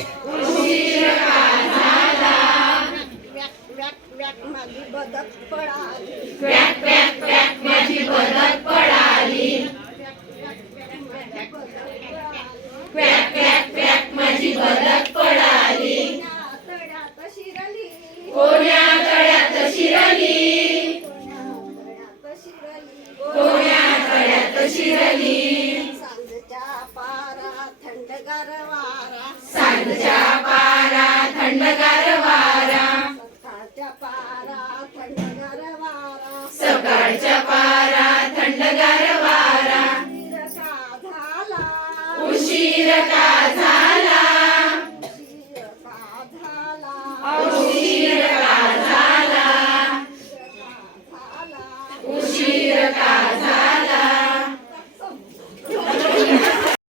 उशीर का झाला व्याक व्याक व्याक माझी बदक पळाली क्वॅक क्वॅक क्वॅक माझी बदक पळाली व्याक व्याक व्याक माझी बदक पळाली क्वॅक क्वॅक क्वॅक माझी बदक पळाली तळ्यात शिरली कोण्या तळ्यात शिरली कोण्या तळ्यात शिरली सांजच्या पारा थंडगार वारा सांजच्या पारा थंडगार वारा सकाळच्या पारा थंडगार वारा सकाळच्या पारा थंडगार वारा उशीर का झाला उशीर का झाला